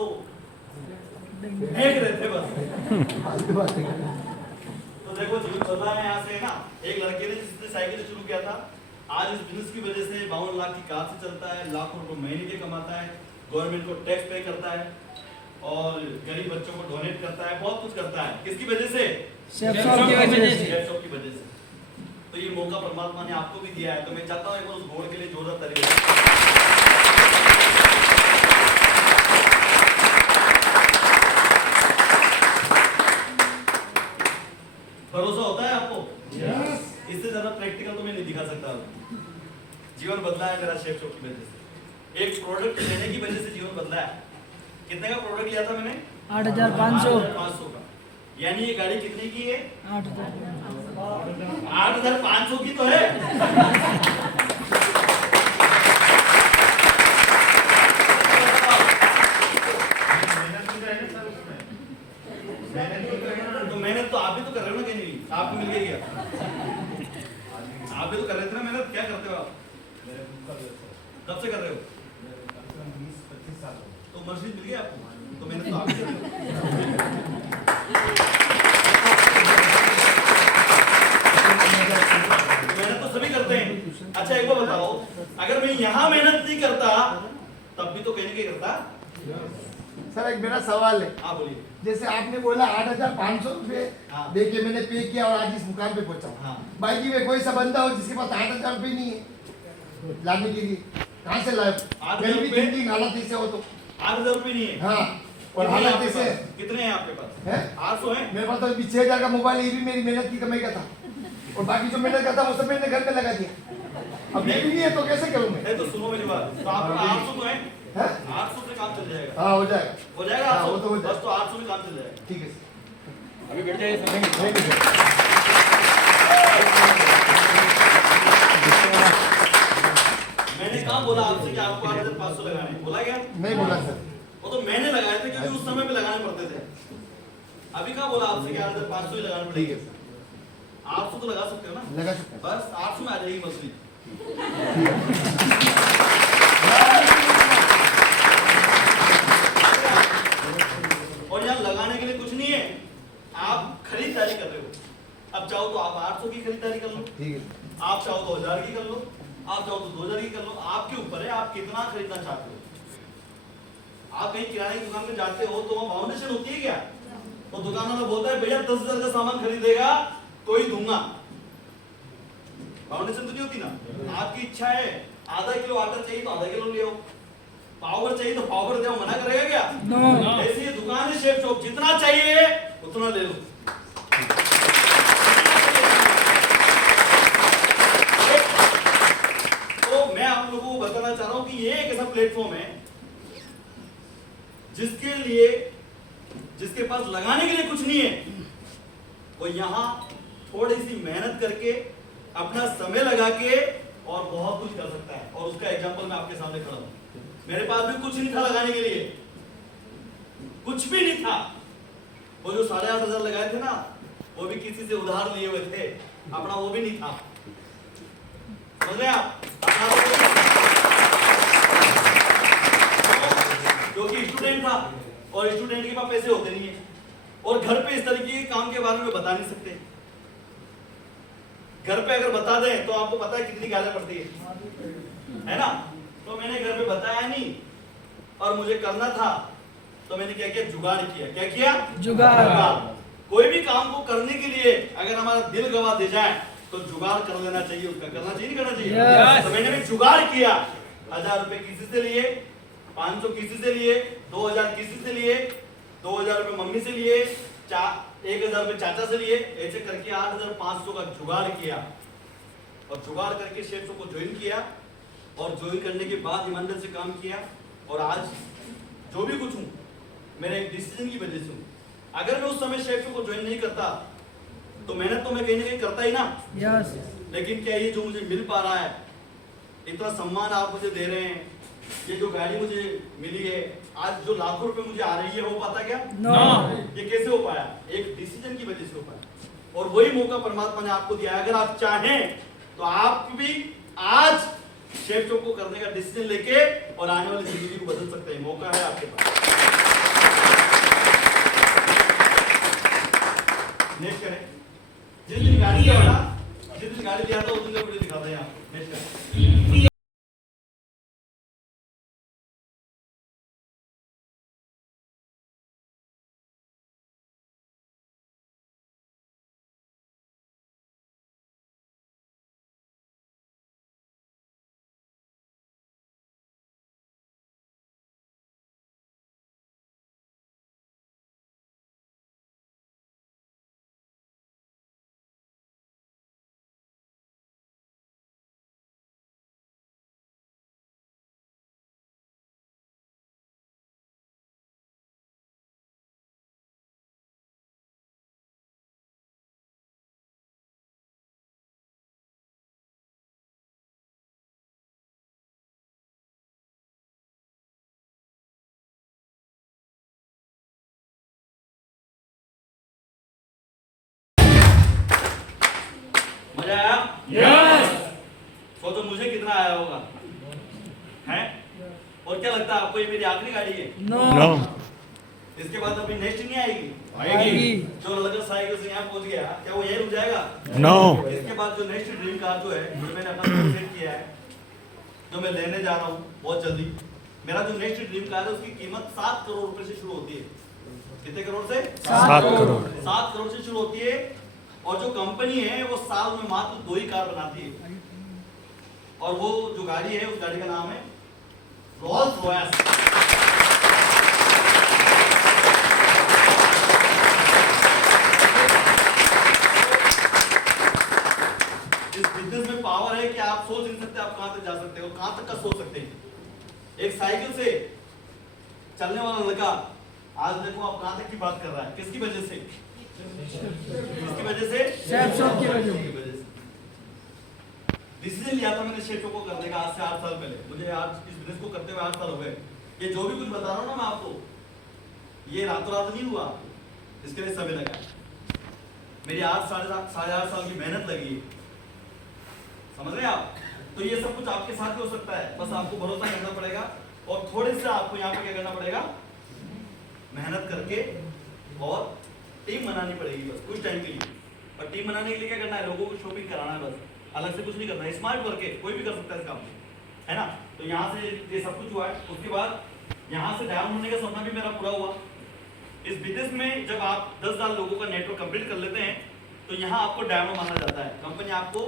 फेंक रहे थे बस। तो देखो जीवन चल रहा है यहाँ से ना। एक लड़के ने जिसने साइकिल से शुरू किया था आज इस बिजनेस की वजह से 52 लाख की कार से चलता है, लाखों रुपए महीने के कमाता है, गवर्नमेंट को टैक्स पे करता है और गरीब बच्चों को डोनेट करता है, बहुत कुछ करता है। किसकी वजह से? शेफ शॉप की वजह से। शेफ शॉप की वजह से। तो ये मौका परमात्मा ने आपको भी दिया है, तो मैं चाहता हूँ एक बार उस घोड़ के लिए जोरदार ताली बजाएं। जीवन बदला है मेरा शेफ शॉप की वजह से। एक प्रोडक्ट लेने की वजह से जीवन बदला है। कितने का प्रोडक्ट लिया था मैंने? 8,500 8,500 का। यानी ये गाड़ी कितने की है? 8,500 8,500 की तो है। तो मेहनत तो आप भी तो कर रहे हो ना, कहीं नहीं आपको मिल गई क्या? आप भी तो कर रहे थे ना मेहनत। क्या करते हो आप? कब से कर रहे हो? 20-25 साल तो मर्जी मिल गई आपको, तो मेहनत तो आप भी कर रहे हो। मेहनत तो सभी करते हैं। अच्छा एक बात बताओ, अगर मैं यहाँ मेहनत नहीं करता तब भी तो कहीं ना कहीं करता। सर एक मेरा सवाल है। हाँ बोलिए। जैसे आपने बोला 8,500 रुपए हाँ। देके मैंने पे किया और आज इस मुकाम पे पहुंचा। हाँ। बाकी में कोई सा बंदा हो जिसके पास 8,000 रुपए नहीं है लाने के लिए, कहाँ से लाए? 8,000 मेरी भी रुपए? थिंकिंग हालत ऐसे हो तो 8,000 रुपये नहीं है। हाँ, और कितने हैं हालत आपके ऐसे पास? कितने हैं आपके पास? है। 800 हैं। मेरे पास तो अभी 6,000 का मोबाइल, ये भी मेरी मेहनत की कमाई का था, और बाकी जो मेहनत का था वो सब मैंने घर पे लगा दिया। अब ये भी नहीं है तो कैसे करूँ मैं? है तो सुनो मेरी बात, तो आपका 800 तो है। है? 800 से काम चल जाएगा। हाँ हो जाएगा। हो जाएगा हाँ, 800? वो तो हो जाएगा। बस तो 800 में काम चल जाएगा। ठीक है सर। अभी बैठ जाइए सर। Thank you sir. मैंने कहाँ बोला आपसे कि आपको 8,500 लगाने हैं? बोला क्या? नहीं बोला सर। वो तो मैंने लगाए थे क्योंकि उस समय पे लगाने पड़ते थे। अभी कहाँ बोला आपसे कि 8,500 ही लगाने ठीक पड़ेंगे? है सर, 800 तो लगा सकते हो ना? लगा सकते हैं। बस 800 में आ जाएगी मछली। और यहाँ लगाने के लिए कुछ नहीं है, आप खरीदारी कर रहे हो। अब चाहो तो आप 800 की खरीदारी कर लो, ठीक है। आप चाहो तो 1,000 की कर लो, आप चाहो तो 2,000 की कर लो, आपके ऊपर है आप कितना खरीदना चाहते हो। आप कहीं किराने की दुकान पे जाते हो तो वहाँ फाउंडेशन होती है क्या? तो दुकान वाला बोलता है भैया 10,000 का सामान खरीदेगा तो ही दूंगा। फाउंडेशन तो नहीं होती ना। आपकी इच्छा है आधा किलो आटा चाहिए तो आधा किलो ले आओ, पावर चाहिए तो पावर दे, मना करेगा क्या? नो। ऐसी ये दुकान है शेफ शॉप, जितना चाहिए उतना ले लो। तो मैं आप लोगों को बताना चाह रहा हूं कि ये एक ऐसा प्लेटफॉर्म है जिसके लिए, जिसके पास लगाने के लिए कुछ नहीं है, वो यहां थोड़ी सी मेहनत करके अपना समय लगा के और बहुत कुछ कर सकता है। और उसका एग्जांपल मैं आपके सामने खड़ा हूं। मेरे पास भी कुछ नहीं था लगाने के लिए, कुछ भी नहीं था। वो जो 8,500 लगाए थे ना, वो भी किसी से उधार लिए हुए थे, अपना वो भी नहीं था। समझ रहे आप? अपना वो भी नहीं था। क्योंकि स्टूडेंट था और स्टूडेंट के पास पैसे होते नहीं है, और घर पे इस तरीके के काम के बारे में बता नहीं सकते। घर पे अगर बता दें तो आपको पता है कितनी गालियां पड़ती है ना? तो मैंने घर पे बताया नहीं और मुझे करना था, तो मैंने क्या किया? जुगाड़ किया। क्या किया? जुगाड़। कोई भी काम को करने के लिए अगर हमारा दिल गवा दे जाए तो जुगाड़ कर लेना चाहिए, उसका करना चाहिए नहीं करना चाहिए? Yes. तो मैंने भी जुगाड़ किया। 1,000 रुपए किसी से लिए, 500 किसी से लिए, 2,000 किसी से लिए, 2,000 रुपए मम्मी से लिए, 1,000 रुपए चाचा से लिए, ऐसे करके 8,500 का जुगाड़ किया। और जुगाड़ करके शेफ शॉप को ज्वाइन किया, और ज्वाइन करने के बाद ईमानदारी से काम किया, और आज जो भी कुछ हूं मेरे एक डिसीजन की वजह से हूं। अगर मैं उस समय शेफ शॉप को ज्वाइन नहीं करता तो मेहनत तो मैं कहीं ना कहीं करता ही ना। यस। लेकिन क्या ये जो मुझे मिल पा रहा है, इतना सम्मान आप मुझे दे रहे हैं, ये जो गाड़ी मुझे मिली है, आज जो लाखों रुपए मुझे आ रही है, हो पाता क्या? नो। ये कैसे हो पाया? एक डिसीजन की वजह से हो पाया। और वही मौका परमात्मा ने आपको दिया है। अगर आप चाहें तो आप भी आज शेफ शॉप को करने का डिसीजन लेके और आने वाली जिंदगी को बदल सकते हैं। मौका है आपके पास। नेक्स्ट करें। जिस दिन गाड़ी लिया था, जिस दिन गाड़ी लिया था उस दिन का वीडियो दिखाते हैं आपको। नेक्स्ट करें। लगता है आपको ये मेरी आखिरी गाड़ी है? नो नो इसके बाद अभी नेक्स्ट नहीं आएगी? आएगी। जो लड़का साइकिल से यहाँ पहुंच गया, क्या वो यही रुक जाएगा? नो इसके बाद जो नेक्स्ट ड्रीम कार जो है, जो मैंने अपना सेट किया है, जो मैं लेने जा रहा हूँ बहुत जल्दी, मेरा जो नेक्स्ट ड्रीम कार है उसकी कीमत 7 करोड़ रुपए से शुरू होती है। कितने करोड़ से? 7 करोड़ 7 करोड़ से शुरू होती है। और जो कंपनी है वो साल में मात्र 2 ही कार बनाती है, और वो जो गाड़ी है उस गाड़ी का नाम है रोल्स रॉयस। इस बिजनेस में पावर है कि आप सोच नहीं सकते आप कहां तक जा सकते हो, कहां तक का सोच सकते हैं। एक साइकिल से चलने वाला लड़का आज देखो आप कहां तक की बात कर रहा है, किसकी वजह से? किसकी वजह से? शेफ शॉप की वजह से। की वजह से। डिसीजन लिया था मैंने शेफों को करने का आज से 8 साल पहले। मुझे आज इस बिजनेस को करते हुए 8 साल हो गए। ये जो भी कुछ बता रहा हूँ ना मैं आपको, ये रातों रात नहीं हुआ, इसके लिए समय लगा। मेरी आज साढ़े आठ साल की मेहनत लगी है, समझ रहे हैं आप? तो ये सब कुछ आपके साथ भी हो सकता है, बस आपको भरोसा करना पड़ेगा और थोड़े से आपको यहाँ पे क्या करना पड़ेगा, मेहनत करके और टीम बनानी पड़ेगी बस कुछ टाइम के लिए। और टीम बनाने के लिए क्या करना है, लोगों को शॉपिंग कराना है बस, अलग से कुछ नहीं करना है। स्मार्ट वर्क है, कोई भी कर सकता है इस काम है ना। तो यहाँ से ये सब कुछ हुआ है। उसके बाद यहाँ से डाउन होने का सपना भी मेरा पूरा हुआ। इस बिजनेस में जब आप 10,000 लोगों का नेटवर्क कंप्लीट कर लेते हैं तो यहाँ आपको डायमंड माना जाता है, कंपनी आपको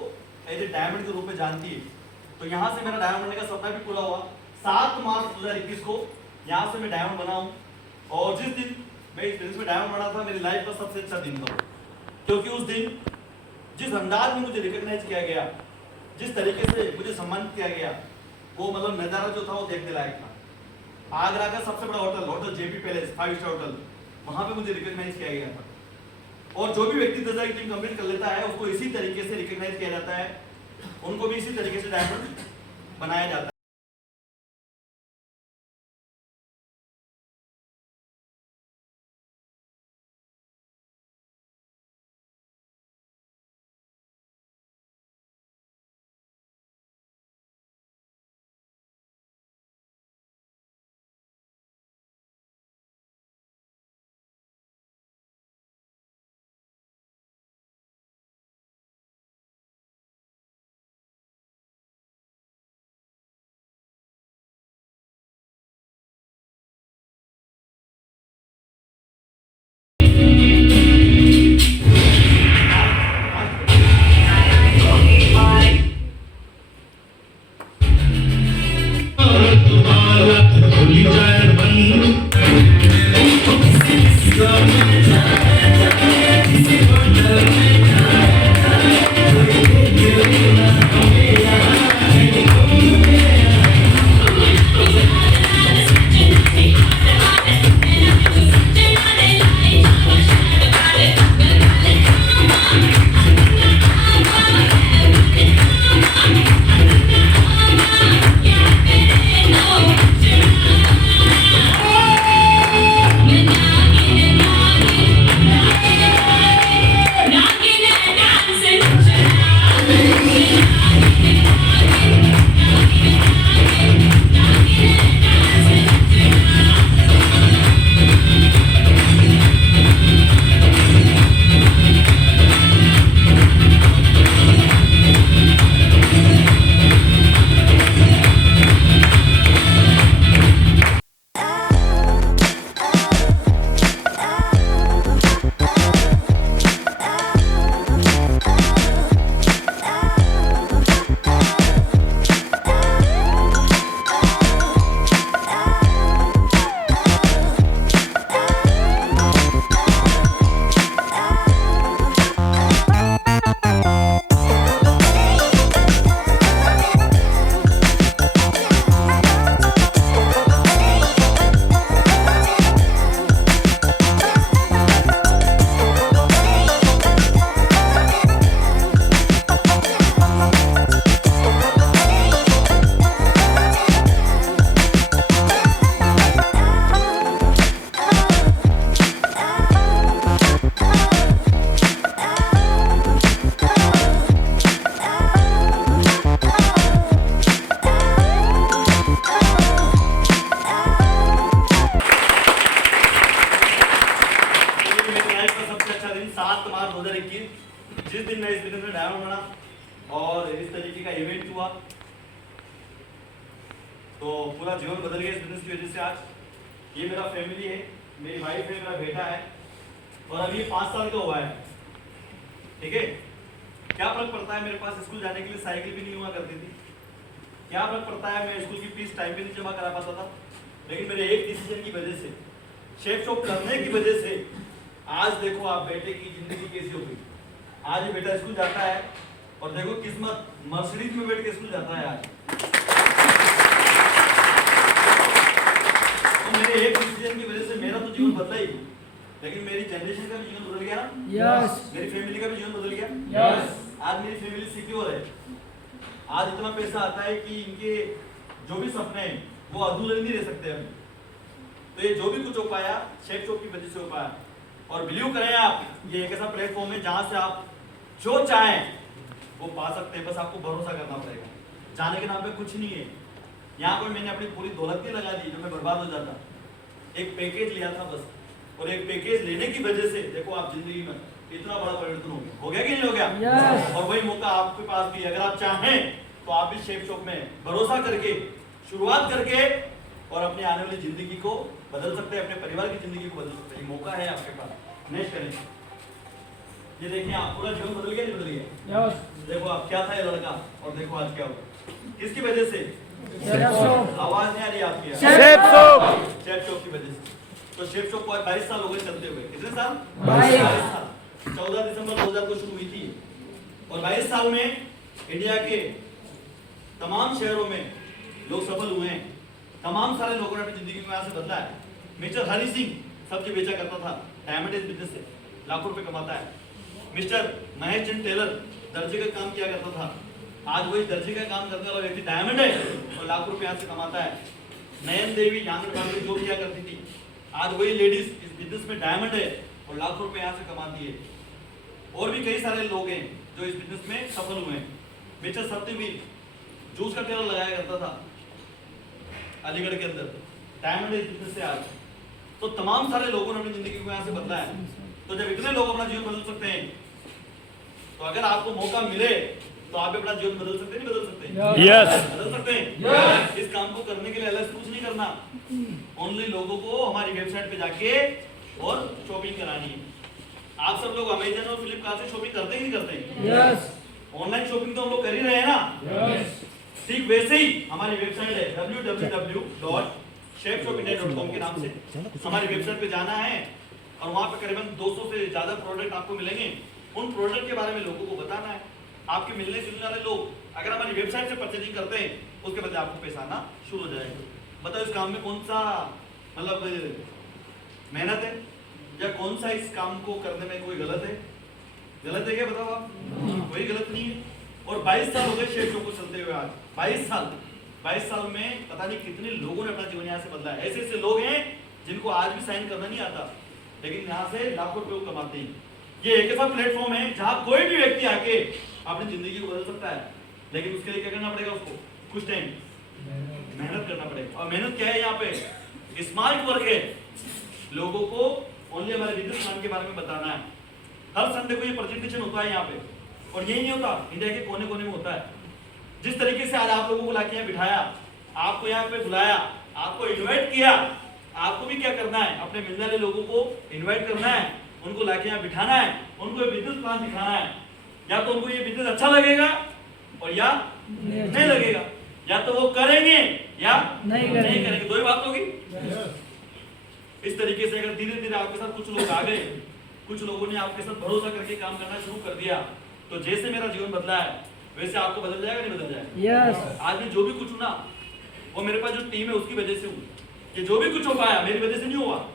एज ए डायमंड के रूप में जानती है। तो यहाँ से मेरा डायमंड बनने का सपना भी पूरा हुआ। 7 मार्च 2021 को यहाँ से मैं डायमंड बना हूँ, और जिस दिन मैं इस बिजनेस में डायमंड बना था मेरी लाइफ का सबसे अच्छा दिन था, क्योंकि उस दिन जिस अंदाज में मुझे रिकॉग्नाइज किया गया, जिस तरीके से मुझे सम्मानित किया गया, वो मतलब नज़ारा जो था वो देखने लायक था। आगरा का सबसे बड़ा hotel JP palace 5 star hotel, वहां पे मुझे रिकॉग्नाइज किया गया था। और जो भी व्यक्ति 10,000 की टीम कंप्लीट कर लेता है उसको इसी तरीके से रिकॉग्नाइज किया जाता है, उनको भी इसी तरीके से डायमंड बनाया जाता है। 2021 जिस दिन मैं इस बिजनेस में डायमंड बना और इस तरीके का इवेंट हुआ, तो पूरा जीवन बदल गया इस बिजनेस की वजह से। आज ये मेरा फैमिली है, मेरी वाइफ है, मेरा बेटा है और अभी ये 5 साल का हुआ है। ठीक है, क्या फर्क पड़ता है, मेरे पास स्कूल जाने के लिए साइकिल भी नहीं हुआ करती थी। क्या फर्क पड़ता है, मैं स्कूल की फीस टाइम पे नहीं जमा करा पाता था, लेकिन मेरे एक डिसीजन की वजह से, शेफ शॉप करने की वजह से आज देखो आप बेटे की जिंदगी कैसी हो गई। आज ये बेटा स्कूल जाता है और देखो किस्मत मर्सिडीज में बैठ के स्कूल जाता है आज। तो मेरे एक डिसीजन की वजह से मेरा तो जीवन बदला ही, लेकिन मेरी जनरेशन का भी जीवन बदल गया। यस। मेरी फैमिली का भी जीवन बदल गया। यस। आज मेरी फैमिली सिक्योर है। आज इतना पैसा आता है कि इनके जो भी सपने हैं वो अधूरे नहीं रह सकते अभी। तो ये जो भी कुछ हो पाया शेफ शॉप की वजह से हो पाया। और बिलीव करें आप, ये एक ऐसा प्लेटफॉर्म है जहां से आप जो चाहें वो पा सकते हैं, बस आपको भरोसा करना पड़ेगा। जाने के नाम पे कुछ नहीं है। यहाँ पर मैंने अपनी पूरी दौलत नहीं लगा दी जो मैं बर्बाद हो जाता। एक पैकेज लिया था बस, और एक पैकेज लेने की वजह से देखो आप जिंदगी में इतना बड़ा परिवर्तन हो गया कि नहीं हो गया? yes. और वही मौका आपके पास भी, अगर आप चाहें तो आप भी शेफ शॉप में भरोसा करके शुरुआत करके और अपनी आने वाली जिंदगी को बदल सकते हैं, अपने परिवार की जिंदगी को बदल सकते हैं। मौका है आपके पास, नेक्स्ट करें। ये देखिए आप पूरा जीवन बदल गया, नहीं बदल गया? यस। देखो आप क्या था ये लड़का और देखो आज क्या हुआ, किसकी वजह से? Chef shop. आवाज नहीं आ रही आपकी? Chef shop. शेफ शॉप की वजह से। तो शेफ शॉप को 22 साल हो गए चलते हुए। कितने साल? 22 साल। 14 दिसंबर 2000 को शुरू हुई थी और 22 साल में इंडिया के तमाम शहरों में लोग सफल हुए हैं। तमाम सारे लोगों ने अपनी जिंदगी को यहाँ से बदला है। मिस्टर हरी सिंह सब्जी बेचा करता था, डायमंड इस बिजनेस से लाखों रुपए कमाता है। मिस्टर महेश चंद टेलर दर्जी का काम किया करता था, आज वही दर्जी का काम करने वाला व्यक्ति डायमंड है और लाखों रुपए यहाँ से कमाता है। नयन देवी आंगनबाड़ी में जॉब किया करती थी, आज वही लेडीज इस बिजनेस में डायमंड है और लाखों रुपए यहाँ से कमाती है। और भी कई सारे लोग हैं जो इस बिजनेस में सफल हुए हैं। मिस्टर सत्यवीर जूस का ठेला लगाया करता था अलीगढ़ के अंदर, डायमंड इस बिजनेस से आज। तो तमाम सारे लोगों ने अपनी जिंदगी को यहाँ से बदला है। तो जब इतने लोग अपना जीवन बदल सकते हैं, तो अगर आपको मौका मिले तो आप अपना जीवन बदल सकते हैं, नहीं बदल सकते? यस। बदल सकते हैं। यस। इस काम को करने के लिए अलग से कुछ नहीं करना, ओनली लोगों को हमारी वेबसाइट पे जाके और शॉपिंग करानी है। आप सब लोग अमेजन और फ्लिपकार्ट से शॉपिंग करते ही नहीं करते? यस। ऑनलाइन शॉपिंग तो हम लोग कर ही रहे हैं ना? यस। ठीक वैसे ही हमारी वेबसाइट है www.chefshopindia.com के नाम से। हमारी वेबसाइट पे जाना है और वहाँ पे करीबन 200 से ज्यादा प्रोडक्ट आपको मिलेंगे। उन प्रोडक्ट के बारे में लोगों को बताना है। आपके मिलने जुलने वाले लोग अगर हमारी वेबसाइट से परचेजिंग करते हैं, उसके बदले आपको पैसा आना शुरू हो जाएगा। बताओ इस काम में कौन सा मतलब मेहनत है, या कौन सा इस काम को करने में कोई गलत है? गलत है क्या? बताओ आप। कोई गलत नहीं है। और 22 साल हो गए शेफ शॉप को चलते हुए आज। 22 साल में पता नहीं कितने लोगों ने अपना जीवन यहाँ से बदला है। ऐसे ऐसे लोग हैं जिनको आज भी साइन करना नहीं आता, लेकिन यहाँ से लाखों रुपए कमाते हैं। ये एक ऐसा प्लेटफॉर्म है जहाँ कोई भी व्यक्ति आके अपनी जिंदगी को बदल सकता है, लेकिन उसके लिए क्या करना पड़ेगा? उसको कुछ टाइम मेहनत करना पड़ेगा। और मेहनत क्या है यहाँ पे? स्मार्ट वर्क है। लोगों को ओनली हमारे बिजनेस प्लान के बारे में बताना है। हर संडे को ये प्रेजेंटेशन होता है यहाँ पे, और यही नहीं होता, इंडिया के कोने कोने में होता है। जिस तरीके से आज आप लोगों को लाके यहाँ बिठाया, आपको यहाँ पे बुलाया, आपको इनवाइट किया, आपको भी क्या करना है? अपने मिलने वाले लोगों को इनवाइट करना है, उनको लाके यहाँ बिठाना है, उनको ये बिजनेस प्लान दिखाना है। या तो उनको ये बिजनेस अच्छा लगेगा और या नहीं लगेगा, या तो वो करेंगे या नहीं करेंगे। दो ही बात होगी। इस तरीके से अगर धीरे धीरे आपके साथ कुछ लोग आ गए, कुछ लोगों ने आपके साथ भरोसा करके काम करना शुरू कर दिया, तो जैसे मेरा जीवन बदला है वैसे आपको बदल जाएगा, नहीं बदल जाएगा? यस। आज मैं जो भी कुछ हूं ना, वो मेरे पास जो टीम है उसकी वजह से हूँ। ये जो भी कुछ हो पाया मेरी वजह से नहीं हुआ,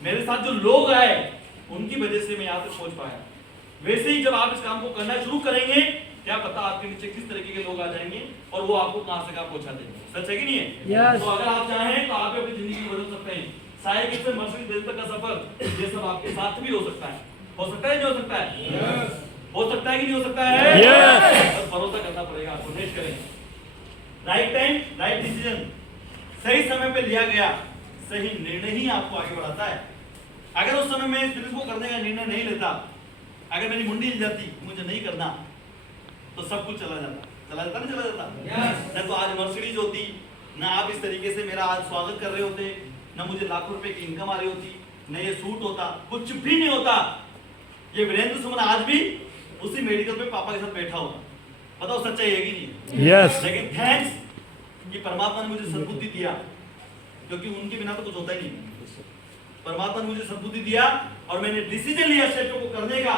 मेरे साथ जो लोग आए उनकी वजह से मैं यहाँ तक पहुंच पाया। वैसे ही जब आप इस काम को करना शुरू करेंगे, क्या पता आपके नीचे किस तरीके के लोग आ जाएंगे और वो आपको कहां से कहां पहुंचा देंगे। सच है कि नहीं है? yes. तो अगर आप चाहें तो आप भी अपनी जिंदगी को बदल सकते हैं। साइकिल से मर्सिडीज तक का सफर, ये सब आपके साथ भी हो सकता है। हो सकता है, नहीं हो सकता है? yes. हो सकता है कि नहीं हो सकता है? yes. बस भरोसा करना पड़ेगा आपको। नेक्स्ट करें। राइट टाइम राइट डिसीजन, सही समय पे लिया गया सही निर्णय ही आपको आगे बढ़ाता है। अगर उस समय में इस बिजनेस को करने का निर्णय नहीं लेता अगर मेरी मुंडी हिल जाती, मुझे नहीं करना, तो सब कुछ चला जाता नहीं चला जाता। न तो आज मर्सिडीज होती, ना आप इस तरीके से मेरा आज स्वागत कर रहे होते, ना मुझे लाखों रुपए की इनकम आ रही होती, न ये सूट होता, कुछ भी नहीं होता। ये वीरेंद्र सुमन आज भी उसी मेडिकल पे पापा के साथ बैठा होगा। बताओ सच्चाई है कि नहीं? Yes. लेकिन थैंक्स कि परमात्मा ने मुझे सद्बुद्धि दिया, क्योंकि उनके बिना तो कुछ होता ही नहीं। परमात्मा ने मुझे सद्बुद्धि दिया और मैंने डिसीजन लिया स्टेटों को करने का,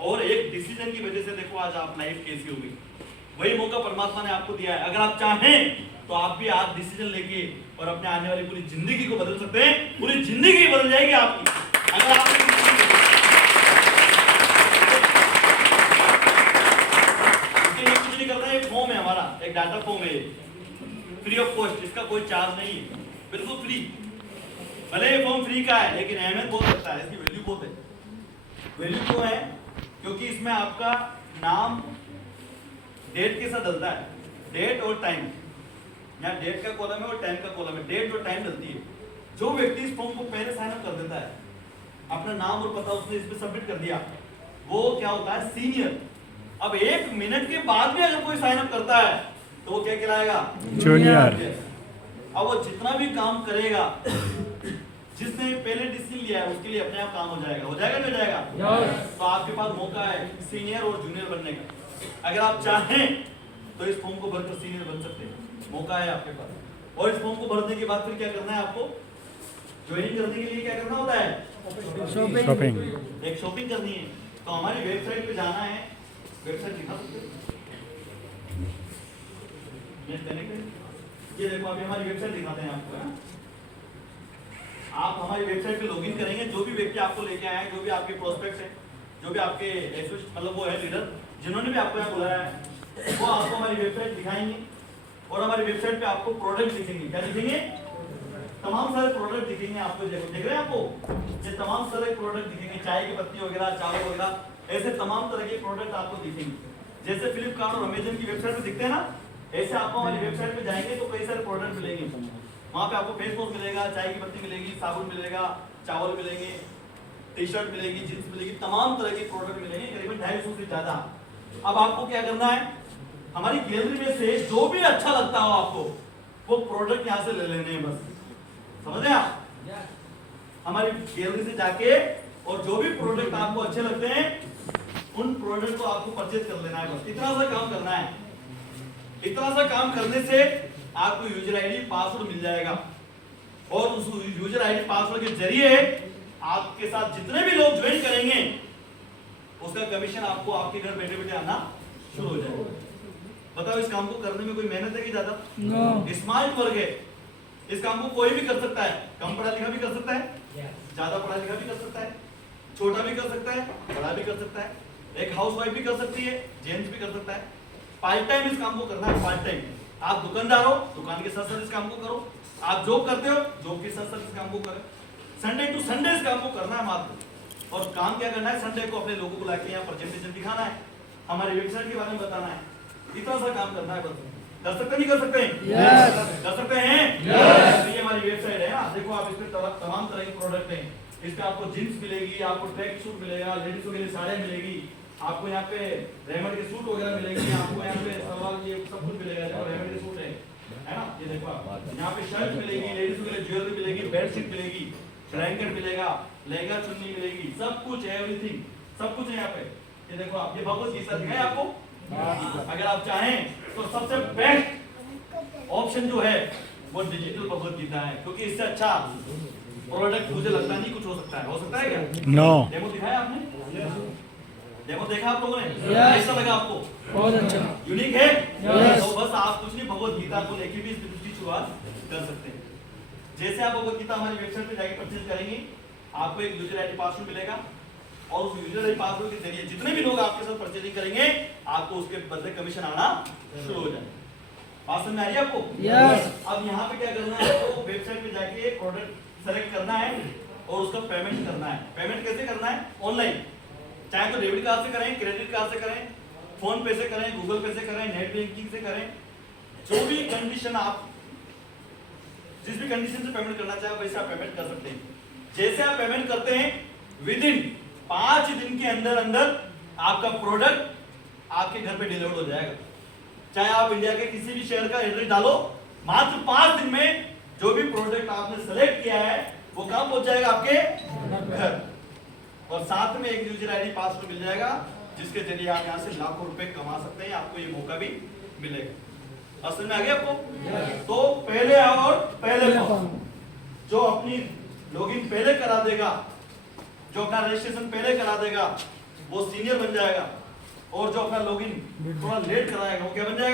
और एक डिसीजन की वजह से देखो आज आप लाइफ कैसी हो गई। वही मौका परमात्मा ने आपको दिया है। अगर आप चाहें तो आप भी आज डिसीजन लेके और अपने आने वाली पूरी जिंदगी को बदल सकते हैं। पूरी जिंदगी बदल जाएगी आपकी अगर आप कुछ नहीं करना है। एक फॉर्म है हमारा, एक डाटा फॉर्म है, फ्री ऑफ कॉस्ट, इसका कोई चार्ज नहीं है, बिल्कुल फ्री। भले ये फॉर्म फ्री का है लेकिन अहमियत बहुत रखता है, इसकी वैल्यू बहुत है। वैल्यू क्यों है? क्योंकि इसमें आपका नाम डेट के साथ डलता है, डेट और टाइम। यहाँ डेट का कॉलम है और टाइम का कॉलम है, डेट और टाइम डलती है। जो व्यक्ति इस फॉर्म को पहले साइन अप कर देता है, अपना नाम और पता उसने इसमें सबमिट कर दिया, वो क्या होता है? सीनियर। अब 1 मिनट के बाद भी अगर कोई साइन अप करता है तो वो क्या कहलाएगा? जूनियर। अब वो जितना भी काम करेगा, जिसने पहले डिसीजन लिया है उसके लिए अपने आप काम हो जाएगा नहीं हो जाएगा? तो आपके पास मौका है सीनियर और जूनियर बनने का। अगर आप चाहें तो इस फॉर्म को भरकर सीनियर बन सकते हैं, मौका है आपके पास। और इस फॉर्म को भरने के बाद फिर क्या करना है आपको? ज्वाइनिंग करने के लिए क्या करना होता है? शॉपिंग। एक शॉपिंग करनी है। तो हमारी वेबसाइट पे जाना है, वेबसाइट दिखा सकते हो? ये देखो अभी हमारी वेबसाइट दिखाते हैं आपको, है? आप हमारी वेबसाइट पे लॉगिन करेंगे। जो भी व्यक्ति आपको लेके आए हैं, जो भी आपके प्रोस्पेक्ट है, जो भी आपके मतलब वो है लीडर, जिन्होंने भी आपको यहाँ बुलाया है, वो आपको हमारी वेबसाइट दिखाएंगे। और हमारी वेबसाइट पे आपको प्रोडक्ट दिखेंगे। क्या दिखेंगे? तमाम सारे प्रोडक्ट दिखेंगे आपको। दिख रहे हैं आपको? ये तमाम सारे प्रोडक्ट दिखेंगे, चाय की पत्ती वगैरह, चावल वगैरह, ऐसे तमाम तरह के प्रोडक्ट आपको दिखेंगे। जैसे फ्लिपकार्ट और अमेजन की वेबसाइट पे दिखते हैं ना, ऐसे आपको हमारी वेबसाइट पे जाएंगे तो कई सारे प्रोडक्ट मिलेंगे। वहाँ पे आपको फेस वॉश मिलेगा, चाय की पत्ती मिलेगी, साबुन मिलेगा, चावल मिलेंगे, टी शर्ट मिलेगी, जींस मिलेगी, तमाम तरह के प्रोडक्ट मिलेंगे, करीबन 250 से ज्यादा। अब आपको क्या करना है? हमारी गैलरी में से जो भी अच्छा लगता हो आपको, वो प्रोडक्ट यहाँ से ले लेने हैं बस। समझ रहे आप? हमारी गैलरी से जाके और जो भी प्रोडक्ट आपको अच्छे लगते हैं उन प्रोडक्ट को आपको परचेज कर लेना है बस। इतना सा काम करना है। इतना सा काम करने से आपको यूजर आईडी पासवर्ड मिल जाएगा और उस यूजर आईडी पासवर्ड के जरिए आपके साथ जितने भी लोग ज्वाइन करेंगे उसका कमीशन आपको आपके घर बैठे बैठे आना शुरू हो जाएगा। बताओ इस काम को करने में कोई मेहनत है कि ज्यादा? स्मार्ट वर्क है। इस काम को कोई भी कर सकता है। कम पढ़ा लिखा भी कर सकता है, ज्यादा पढ़ा लिखा भी कर सकता है, छोटा भी कर सकता है, बड़ा भी कर सकता है, एक हाउसवाइफ भी कर सकती है, जेंट्स भी कर सकता है। पार्ट टाइम इस काम को करना है। पार्ट टाइम आप दुकानदार हो, दुकान के साथ साथ इस काम को करो। आप जॉब करते हो, जॉब के साथ साथ इस काम को करो। संडे टू संडे इस काम को करना है मात्र। और काम क्या करना है? संडे को अपने लोगों को लाके यहाँ प्रेजेंटेशन दिखाना है, हमारी वेबसाइट के बारे में बताना है। इतना सा काम करना है बस। कर सकते नहीं कर सकते? कर सकते हैं। ये हमारी वेबसाइट है ना, देखो आप इसमें तमाम तरह के प्रोडक्ट हैं। इसमें आपको जींस मिलेगी, आपको ट्रैक सूट मिलेगा, लेडीजों के लिए साड़ियाँ मिलेगी, आपको यहाँ पे रेमंड के सूट वगैरह मिलेंगे, आपको यहाँ पे सलवार ये सब कुछ मिलेगा। रेमंड के सूट है ना, ये देखो आप यहाँ पे शर्ट मिलेगी, लेडीजों के लिए ज्वेलरी मिलेगी, बेडशीट मिलेगी, ब्लैंकेट मिलेगा, लहंगा चुन्नी मिलेगी, सब कुछ है, एवरीथिंग सब कुछ है यहाँ पे। ये देखो आप, ये भगवत गीता दिखाए आपको। अगर आप चाहें तो सबसे बेस्ट ऑप्शन जो है वो डिजिटल भगवत गीता है, क्योंकि इससे अच्छा प्रोडक्ट मुझे लगता नहीं कुछ हो सकता है। हो सकता है क्या? नो। डेमो दिखाया आपने? डेमो देखा आप लोगों ने? कैसा लगा आपको? बहुत अच्छा। यूनिक है? तो बस आप कुछ नहीं, भगवत गीता को लेके भी इसकी शुरुआत कर सकते हैं। जैसे आप भगवत गीता हमारी वेबसाइट पे जाके परचेज करेंगे, आपको एक यूजर आईडी पासवर्ड मिलेगा और उस यूजर आईडी पासवर्ड के जरिए जितने भी लोग आपके साथ परचेजिंग करेंगे आपको उसके बदले कमीशन आना शुरू हो जाएगा। बात समझ में आ रही है आपको? अब यहाँ पे क्या करना है? तो वेबसाइट पे जाके प्रोडक्ट सेलेक्ट करना है और उसका पेमेंट करना है। पेमेंट कैसे करना है? ऑनलाइन, चाहे तो डेबिट कार्ड से करें, क्रेडिट कार्ड से करें, फोन पे से करें, गूगल पे से करें, नेट बैंकिंग से करें। जो भी कंडीशन आप जिस भी कंडीशन से पेमेंट करना चाहे वैसे आप पेमेंट कर सकते हैं। जैसे आप पेमेंट करते हैं विद इन 5 दिन के अंदर अंदर आपका प्रोडक्ट आपके घर पे डिलीवर हो जाएगा। चाहे आप इंडिया के किसी भी शहर का एड्रेस डालो, मात्र 5 दिन में जो भी प्रोडक्ट आपने सेलेक्ट किया है वो कहाँ पहुंच जाएगा? आपके घर। और साथ में एक यूजर आईडी पासवर्ड मिल जाएगा, जिसके जरिए आप यहाँ से लाखों रुपए कमा सकते हैं। आपको ये मौका भी मिलेगा। असल में आ गया आपको? तो पहले आओ और पहले पाओ। जो अपनी लॉगिन पहले करा देगा, जो अपना रजिस्ट्रेशन पहले करा देगा, वो सीनियर बन जाएगा। और जो अपना लॉगिन थोड़ा लेट कराएगा वो क्या बन जाएगा?